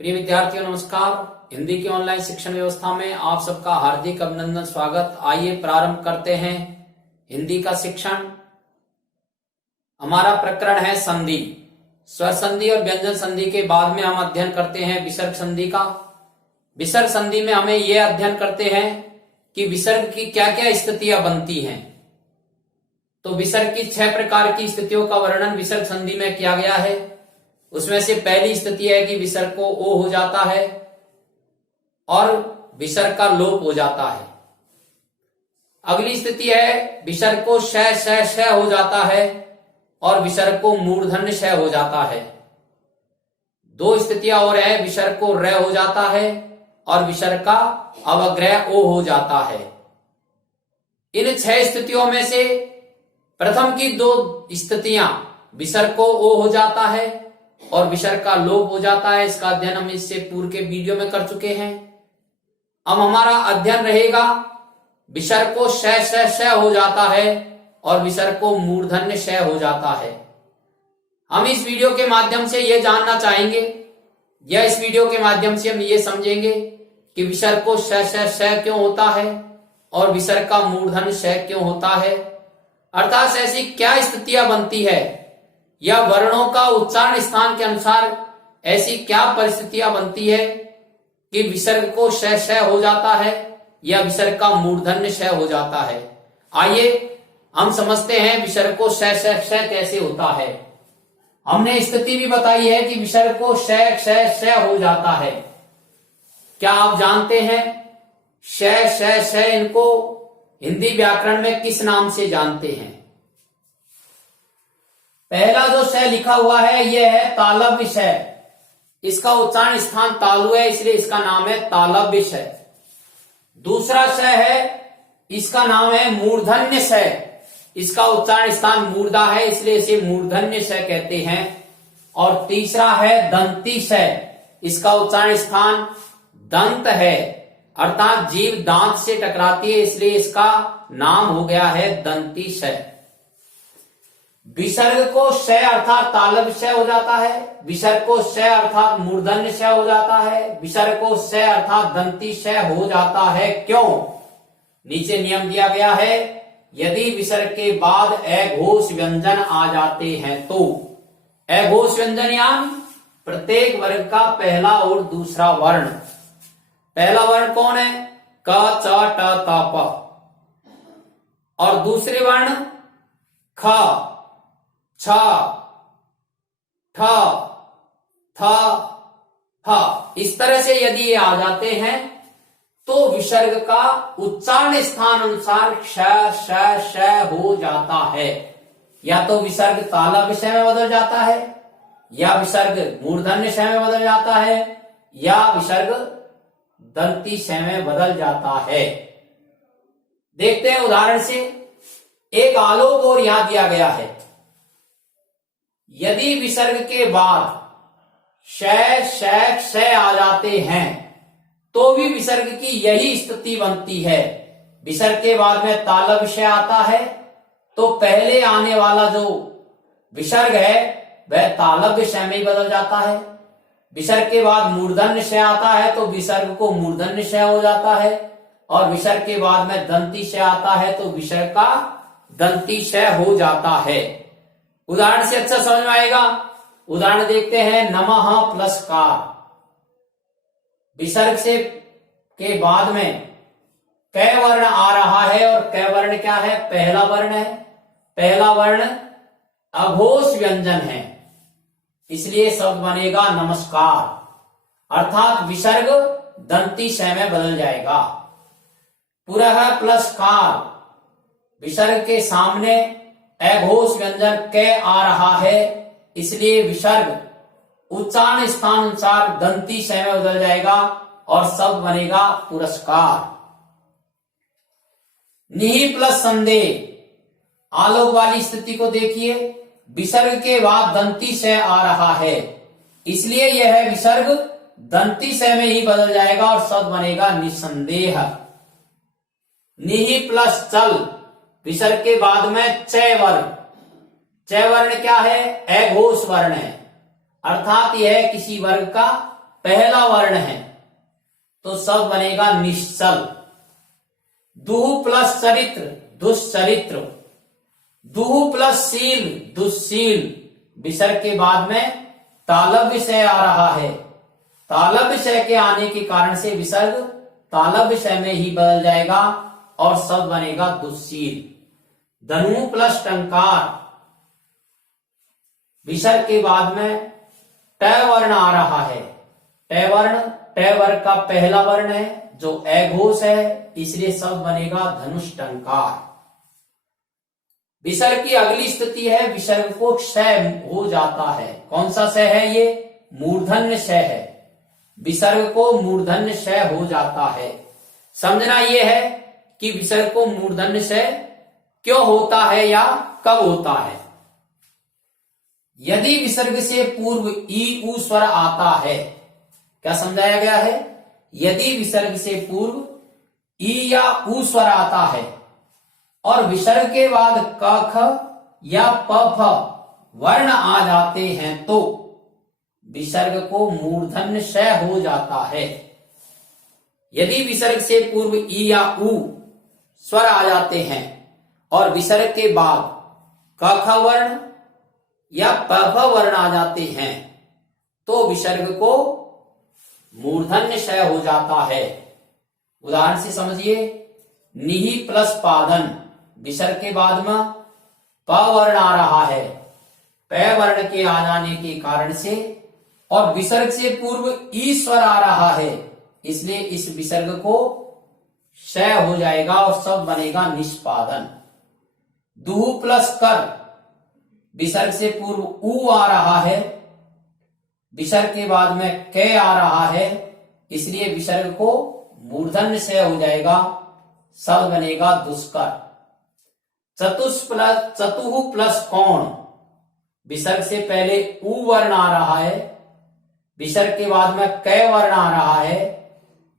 प्रिय विद्यार्थियों नमस्कार। हिंदी की ऑनलाइन शिक्षण व्यवस्था में आप सबका हार्दिक अभिनंदन स्वागत। आइए प्रारंभ करते हैं हिंदी का शिक्षण। हमारा प्रकरण है संधि। स्वर संधि और व्यंजन संधि के बाद में हम अध्ययन करते हैं विसर्ग संधि का। विसर्ग संधि में हमें यह अध्ययन करते हैं कि विसर्ग की क्या क्या स्थितियां बनती हैं। तो विसर्ग की 6 प्रकार की स्थितियों का वर्णन विसर्ग संधि में किया गया है। उसमें से पहली स्थिति है कि विसर्ग को ओ हो जाता है और विसर्ग का लोप हो जाता है। अगली स्थिति है विसर्ग को श हो जाता है और विसर्ग को मूर्धन्य श हो जाता है। 2 स्थितियां और है, विसर्ग को र हो जाता है और विसर्ग का अवग्रह ओ हो जाता है। इन 6 स्थितियों में से प्रथम की 2 स्थितियां विसर्ग को ओ हो जाता है और विसर्ग का लोप हो जाता है। इसका अध्ययन हम इससे पूर्व के वीडियो में कर चुके हैं। अब हमारा अध्ययन रहेगा विसर्ग को श हो जाता है और विसर्ग को मूर्धन्य श हो जाता है। हम इस वीडियो के माध्यम से यह जानना चाहेंगे या इस वीडियो के माध्यम से हम ये समझेंगे कि विसर्ग को श क्यों होता है और विसर्ग का मूर्धन्य श क्यों होता है। अर्थात ऐसी क्या स्थितियां बनती है या वर्णों का उच्चारण स्थान के अनुसार ऐसी क्या परिस्थितियां बनती है कि विसर्ग को श हो जाता है या विसर्ग का मूर्धन्य श हो जाता है। आइए हम समझते हैं विसर्ग को श कैसे होता है। हमने स्थिति भी बताई है कि विसर्ग को श हो जाता है। क्या आप जानते हैं श इनको हिंदी व्याकरण में किस नाम से जानते हैं? पहला जो श लिखा हुआ है यह है तालव्य श। इसका उच्चारण स्थान तालु है, इसलिए इसका नाम है तालव्य श। दूसरा श है, इसका नाम है मूर्धन्य श। इसका उच्चारण स्थान मूर्धा है, इसलिए इसे मूर्धन्य श कहते हैं। और तीसरा है दंती श। इसका उच्चारण स्थान दंत है, अर्थात जीभ दांत से टकराती है, इसलिए इसका नाम हो गया है दंती श। विसर्ग को श अर्थात तालव्य श हो जाता है, विसर्ग को श अर्थात मूर्धन्य श हो जाता है, विसर्ग को श अर्थात दंती श हो जाता है। क्यों? नीचे नियम दिया गया है, यदि विसर्ग के बाद अघोष व्यंजन आ जाते हैं तो। अघोष व्यंजन यानी प्रत्येक वर्ग का पहला और दूसरा वर्ण। पहला वर्ण कौन है? क च ट त प। और दूसरे वर्ण ख छ ठ थ ह। इस तरह से यदि ये आ जाते हैं तो विसर्ग का उच्चारण स्थान अनुसार श हो जाता है। या तो विसर्ग तालव्य श में बदल जाता है, या विसर्ग मूर्धन्य श में बदल जाता है, या विसर्ग दंती श में बदल जाता है। देखते हैं उदाहरण से। एक आलोक और यहां दिया गया है। यदि विसर्ग के बाद श आ जाते हैं तो भी विसर्ग की यही स्थिति बनती है। विसर्ग के बाद में तालव्य श आता है तो पहले आने वाला जो विसर्ग है वह तालव्य श में ही बदल जाता है। विसर्ग के बाद मूर्धन्य श आता है तो विसर्ग को मूर्धन्य श हो जाता है, और विसर्ग के बाद में दंती श आता है तो विसर्ग का दंती श हो जाता है। उदाहरण से अच्छा समझ में आएगा। उदाहरण देखते हैं। नमः प्लस कार। विसर्ग से के बाद में क वर्ण आ रहा है और क वर्ण क्या है? पहला वर्ण है। पहला वर्ण अघोष व्यंजन है, इसलिए शब्द बनेगा नमस्कार, अर्थात विसर्ग दंती श में बदल जाएगा। पुरः प्लस कार। विसर्ग के सामने अघोष व्यंजन क आ रहा है, इसलिए विसर्ग उच्चारण स्थान अनुसार दंती श में बदल जाएगा और शब्द बनेगा पुरस्कार। निहि प्लस संदेह। आलोक वाली स्थिति को देखिए। विसर्ग के बाद दंती श आ रहा है, इसलिए यह विसर्ग दंती श में ही बदल जाएगा और शब्द बनेगा निसंदेह। निहि प्लस चल। विसर्ग के बाद में च वर्ण। च वर्ण क्या है? अघोष वर्ण है, अर्थात यह किसी वर्ग का पहला वर्ण है तो शब्द बनेगा निश्चल। दुह प्लस चरित्र दुश्चरित्र। दुह प्लस शील दुश्शील। विसर्ग के बाद में तालव्य विषय आ रहा है। तालव्य विषय के आने के कारण से विसर्ग तालव्य विषय में ही बदल जाएगा और शब्द बनेगा दुश्शील। धनु प्लस टंकार। विसर्ग के बाद में ट वर्ण आ रहा है। ट वर्ग का पहला वर्ण है जो अघोष है, इसलिए शब्द बनेगा धनुष टंकार। विसर्ग की अगली स्थिति है विसर्ग को क्षय हो जाता है। कौन सा क्षय है ये? मूर्धन्य क्षय है। विसर्ग को मूर्धन्य क्षय हो जाता है। समझना यह है कि विसर्ग को मूर्धन्य क्षय क्यों होता है या कब होता है। यदि विसर्ग से पूर्व ई उ स्वर आता है, क्या समझाया गया है? यदि विसर्ग से पूर्व ई या उ स्वर आता है और विसर्ग के बाद क ख या प फ वर्ण आ जाते हैं तो विसर्ग को मूर्धन्य क्षय हो जाता है। यदि विसर्ग से पूर्व ई या उ स्वर आ जाते हैं और विसर्ग के बाद क ख वर्ण या प फ वर्ण आ जाते हैं तो विसर्ग को मूर्धन्य क्षय हो जाता है। उदाहरण से समझिए, निहि प्लस पादन। विसर्ग के बाद में प वर्ण आ रहा है। प वर्ण के आ जाने के कारण से और विसर्ग से पूर्व ई स्वर आ रहा है, इसलिए इस विसर्ग को क्षय हो जाएगा और शब्द बनेगा निष्पादन। दुह प्लस कर। विसर्ग से पूर्व उ आ रहा है, विसर्ग के बाद में क आ रहा है, इसलिए विसर्ग को मूर्धन्य क्षय हो जाएगा, शब्द बनेगा दुष्कर। चतुः प्लस कौण। विसर्ग से पहले उ वर्ण आ रहा है, विसर्ग के बाद में क वर्ण आ रहा है,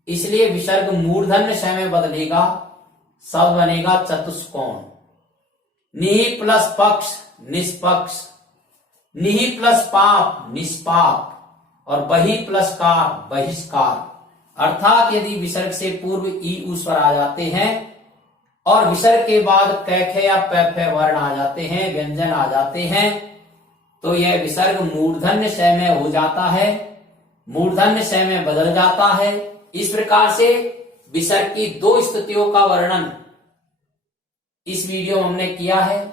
इसलिए विसर्ग मूर्धन्य क्षय में बदलेगा, शब्द बनेगा चतुष्कोण। निहि प्लस पक्ष निष्पक्ष। निहि प्लस पाप निष्पाप और बहि प्लस कार बहिष्कार। अर्थात यदि विसर्ग से पूर्व ई उ स्वर आ जाते हैं और विसर्ग के बाद क ख या प फ वर्ण आ जाते हैं, व्यंजन आ जाते हैं, तो यह विसर्ग मूर्धन्य क्षय में हो जाता है, मूर्धन्य क्षय में बदल जाता है। इस प्रकार से विसर्ग की दो स्थितियों का वर्णन इस वीडियो में हमने किया है।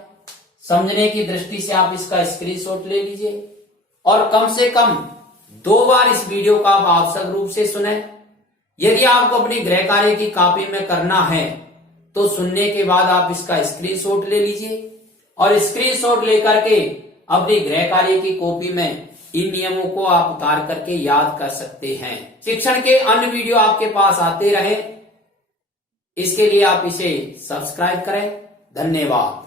समझने की दृष्टि से आप इसका स्क्रीनशॉट ले लीजिए और कम से कम 2 बार इस वीडियो का आप आवश्यक रूप से सुने। यदि आपको अपनी गृह कार्य की कॉपी में करना है तो सुनने के बाद आप इसका स्क्रीनशॉट ले लीजिए और स्क्रीनशॉट लेकर के अपनी गृह कार्य की कॉपी में इन नियमों को आप उतार करके याद कर सकते हैं। शिक्षण के अन्य वीडियो आपके पास आते रहे, इसके लिए आप इसे सब्सक्राइब करें। धन्यवाद।